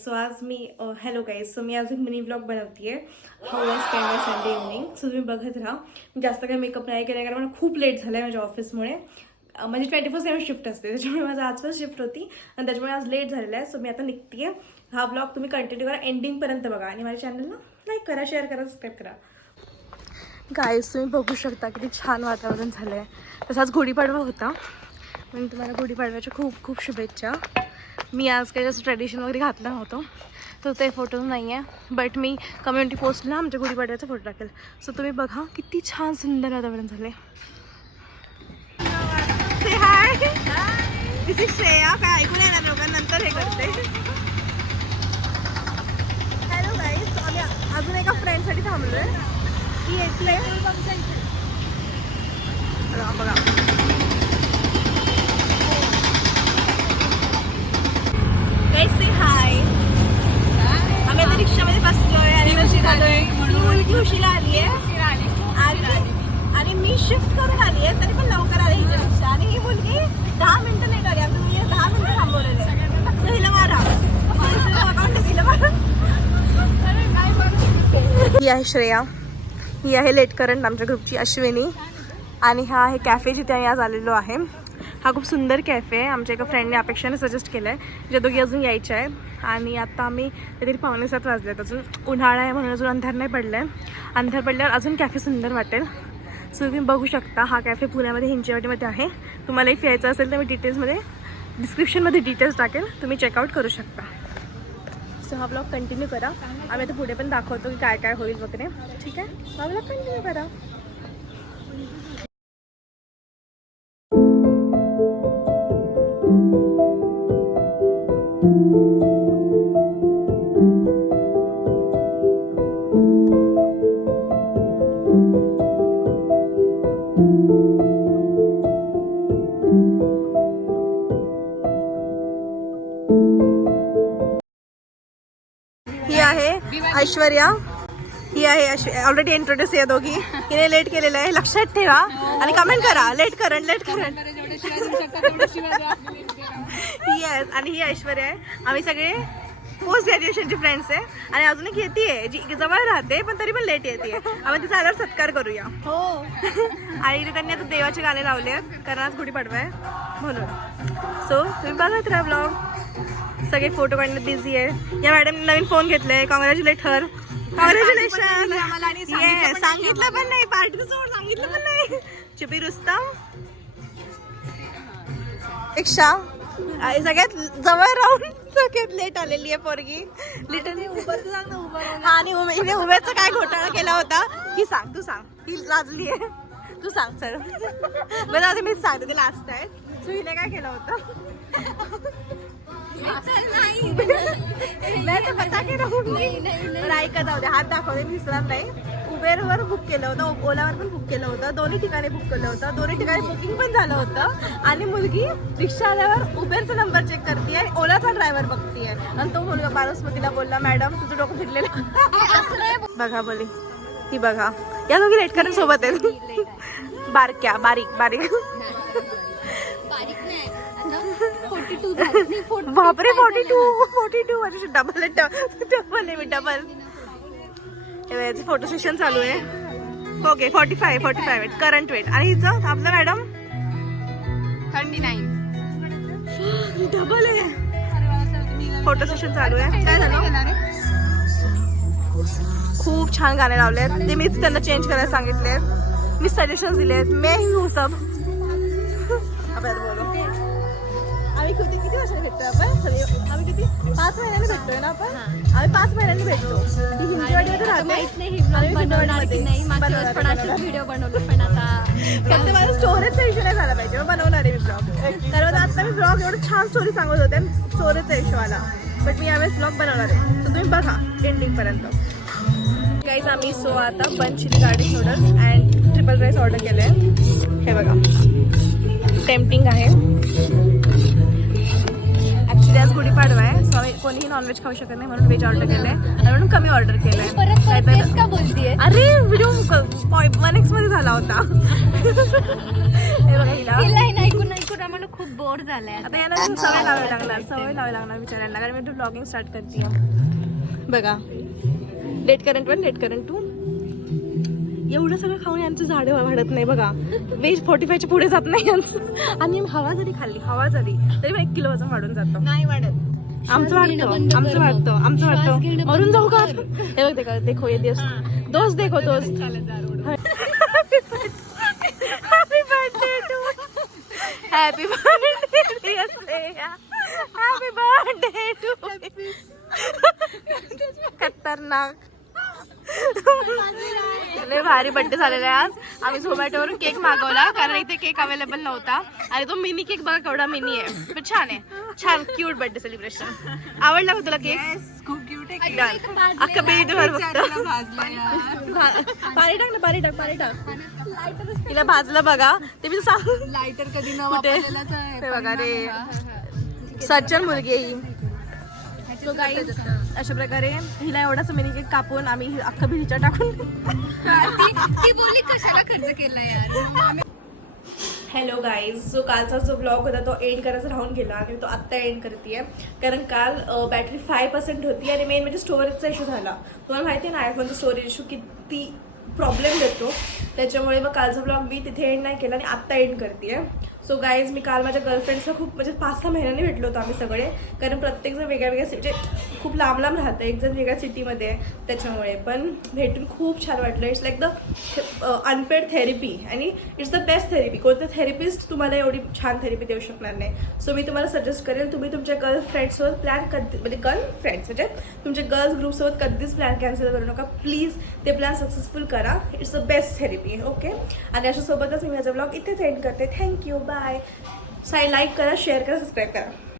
So आज मी hello guys. So मी आज एक मिनी ब्लॉग बनवते आहे. How was spend my Sunday evening. So तुम्ही बघत राहा. मी जास्त काही मेकअप नाही केला कारण मला खूप लेट झालं आहे माझ्या ऑफिसमुळे. म्हणजे 24/7 शिफ्ट असते, त्याच्यामुळे माझं आजपास शिफ्ट होती आणि त्याच्यामुळे आज लेट झालेलं आहे. सो मी आता निघते आहे. हा ब्लॉग तुम्ही कंटिन्यू करा, एंडिंगपर्यंत बघा आणि माझ्या चॅनलला लाईक करा, शेअर करा, सबस्क्राईब करा. गाईज तुम्ही बघू शकता किती छान वातावरण झालं आहे. तसाच गुढीपाडवा होता, म्हणून तुम्हाला गुढीपाडव्याच्या खूप खूप शुभेच्छा. मी आज काही जास्त ट्रेडिशन वगैरे घातलं नव्हतं, तर ते फोटो नाही आहे, बट मी कम्युनिटी पोस्टला आमच्या गुढीपाडव्याचा फोटो टाकेल. सो तुम्ही बघा किती छान सुंदर वातावरण झालं आहे. से हाय, दिस इज श्रेया. काय ऐकून येणार लोकांनंतर हे करते. हॅलो गाईज, आम्ही अजून एका फ्रेंडसाठी थांबलो आहे. ती येते बघा. से हाय. आम्ही आता रिक्षामध्ये बसलोय आणि मुलगी उशिरा आली आहे आणि मी शिफ्ट करून आली आहे, तरी पण लवकर आली हिची रिक्षा. आणि ही मुलगी 10 मिनिटं लेट आली. आम्ही 10 मिनिटं थांबवलेले. सो हिला मारा, हिला मारा. ही आहे श्रेया, ही आहे लेट करंट आमच्या ग्रुपची अश्विनी, आणि हा आहे कॅफे जिथे आम्ही आज आलेलो आहे. हा खूप सुंदर कॅफे आहे. आमच्या एका फ्रेंडने अपेक्षाने सजेस्ट केलं आहे, ज्या दोघी अजून यायच्या आहेत. आणि आता आम्ही काहीतरी 6:45 वाजलेत. अजून उन्हाळा आहे म्हणून अजून अंधार नाही पडलं आहे. अंधार पडल्यावर अजून कॅफे सुंदर वाटेल. सो तुम्ही बघू शकता हा कॅफे पुण्यामध्ये हिंचेवाडीमध्ये आहे. तुम्हालाही यायचं असेल तर मी डिटेल्समध्ये डिस्क्रिप्शनमध्ये डिटेल्स टाकेल, तुम्ही चेकआउट करू शकता. सो हा ब्लॉग कंटिन्यू करा. आम्ही आता पुढे पण दाखवतो की काय काय होईल वगैरे. ठीक आहे, हा ब्लॉग कंटिन्यू करा. ही आहे ऐश्वर्या, ही आहे ऑलरेडी इंट्रोड्यूस आहे दोघी. हिने लेट केलेलं आहे, लक्षात ठेवा आणि कमेंट करा. लेट करंट येस. आणि ही ऐश्वर्या आहे. आम्ही सगळे पोस्ट ग्रॅज्युएशनचे फ्रेंड्स आहे. आणि अजून एक येते जी जवळ राहते पण तरी पण लेट येते. आम्ही तिचा आल्यावर सत्कार करूया. हो. आणि त्यांनी आता देवाचे गाणे लावले आहेत कारण आज गुढीपाडवा आहे म्हणून. सो तुम्ही बघत राहा ब्लॉग. सगळे फोटो काढण्यात बिझी आहे. या मॅडम नवीन फोन घेतलाय. कॉंग्रॅच्युलेशन. सांगितलं पण नाही, पार्टी सोड सांगितलं पण नाही. चिपी रुस्तम पेक्षा सगळ्यात जवळ राहून सगळ्यात लेट आलेली आहे पोरगी. लिटरली आणि हिने उभ्याचा काय घोटाळा केला होता ही सांग. तू सांग, ही लाजली आहे. तू सांग सर. बरं आता मीच सांगते, ते लास्ट आहे. सो हिने काय केलं होतं नाही तर बता की ऐका जाऊ दे. हात दाखवते, मी विसरत नाही. उबेरवर बुक केलं होतं, ओलावर पण बुक केलं होतं. दोन्ही ठिकाणी बुक केलं होतं. दोन्ही ठिकाणी बुकिंग पण झालं होतं. आणि मुलगी रिक्षा आल्यावर उबेरचा नंबर चेक करते आणि ओलाचा ड्रायव्हर बघतीये. आणि तो मुलगा बारामतीला बोलला, मॅडम तुझं डोकं फिरलेलं. बघा बोली, ही बघा या दोघी लेट करून सोबत आहेत. बारक्या बारीक बारीक. बापरे 42 डबल डबल. याचे फोटो सेशन चालू आहे. Okay 45 current weight. आणि हिचं आपलं मॅडम 39 डबल आहे. फोटो सेशन चालू आहे. काय झालं? खूप छान गाणे लावले आहेत. ते मीच त्यांना चेंज करायला सांगितले. मी सजेशन दिले आहेत. मैं ही हूँ सब. बोलो आम्ही किती वर्षाने भेटतोय आपण? आम्ही किती 5 महिन्याने भेटतोय ना आपण? आम्ही 5 महिन्याने भेटतो. ती हिंदीवाडीमध्ये राहते. माहित नाही व्हिडिओ बनवलं पण आता फक्त माझा स्टोरेजचा इश्यू नाही झाला पाहिजे. बनवणार आहे मी ब्लॉग. कारण आता मी ब्लॉग एवढं छान स्टोरी सांगत होते, स्टोरेजचा इश्यू आला. बट मी यावेळेस ब्लॉग बनवणार आहे. तर तुम्ही बघा एंडिंगपर्यंत. गाईज आम्ही सो आता chilli garlic noodles and triple rice order केलं आहे. हे बघा टेम्पटिंग आहे. ॲक्च्युली आज गुढीपाडवा आहे, सो आम्ही कोणीही नॉनव्हेज खाऊ शकत नाही म्हणून व्हेज ऑर्डर केलं आहे. आणि म्हणून कमी ऑर्डर केलं आहे. का बोलतीये? अरे व्हिडिओ 1x मध्ये झाला होता. हे बघा हिला ऐकून तर आम्हाला खूप बोर झालंय आता यांना सवय लावावी लागणार बिचाऱ्यांना, कारण मी ब्लॉगिंग स्टार्ट करते. बघा लेट करंट 1 लेट करंट 2. एवढं सगळं खाऊन यांचं झाडं वाढत नाही बघा. वेज 45च्या पुढे जात नाही यांचं. आणि हवा जरी खाल्ली तरी 1 किलो वजन वाढून जातं. नाही वाढत. आमचं वाटतं मरून जाऊ का. हे बघ देखो ये दोस्त देखो दोस्त. Happy birthday happy birthday to. खतरनाक लय भारी बर्थडे झालेला आहे आज. आम्ही झोमॅटोवरून केक मागवला कारण इथे केक अवेलेबल नव्हता. आणि तो मिनी केक बघा केवढा मिनी आहे, पण छान आहे. छान क्यूट बर्थडे सेलिब्रेशन. आवडला का तुला केक? खूप क्यूट आहे. अख्खा बेट भर फक्त. पाणी टाक ना, पाणी टाक. तिला भाजलं बघा ते मी सांग. लायटर कधी न कुठे वापरलेलाच आहे. हे बघा रे सज्जन मुलगी आहे ही. सो गाईज अशा प्रकारे हिला एवढाच मिनी केक कापून आम्ही अख्खा भिरीच्या टाकून. ती बोलली कशाला खर्च केला यार. हॅलो गाईज, जो कालचा जो ब्लॉग होता तो एंड करायचा राहून गेला आणि तो आत्ता एंड करते. कारण काल बॅटरी 5% होती आणि मेन म्हणजे स्टोरेजचा इश्यू झाला. तुम्हाला माहिती आहे ना आयफोनचा स्टोरेज इश्यू किती प्रॉब्लेम देतो. त्याच्यामुळे मग कालचा ब्लॉग मी तिथे एंड नाही केला आणि आत्ता एंड करते. सो गाईज मी काल माझ्या गर्लफ्रेंड्सला खूप म्हणजे 5-6 महिन्यांनी भेटलो होतो आम्ही सगळे. कारण प्रत्येकजण वेगळ्या म्हणजे खूप लांब राहतं, एकजण वेगळ्या सिटीमध्ये आहे. त्याच्यामुळे पण भेटून खूप छान वाटलं. It's like the unpaid therapy आणि इट्स द बेस्ट थेरपी. कोणतं थेरपिस्ट तुम्हाला एवढी छान थेरपी देऊ शकणार नाही. सो मी तुम्हाला सजेस्ट करेल तुम्ही तुमच्या गर्लफ्रेंड्ससोबत प्लॅन म्हणजे तुमच्या गर्ल्स ग्रुपसोबत कधीच प्लॅन कॅन्सल करू नका प्लीज. ते प्लॅन सक्सेसफुल करा. It's the best therapy. Okay. आणि अशासोबतच मी माझा ब्लॉग इथेच एंड करते. Thank you bye. लाईक करा, शेअर करा, सबस्क्राईब करा.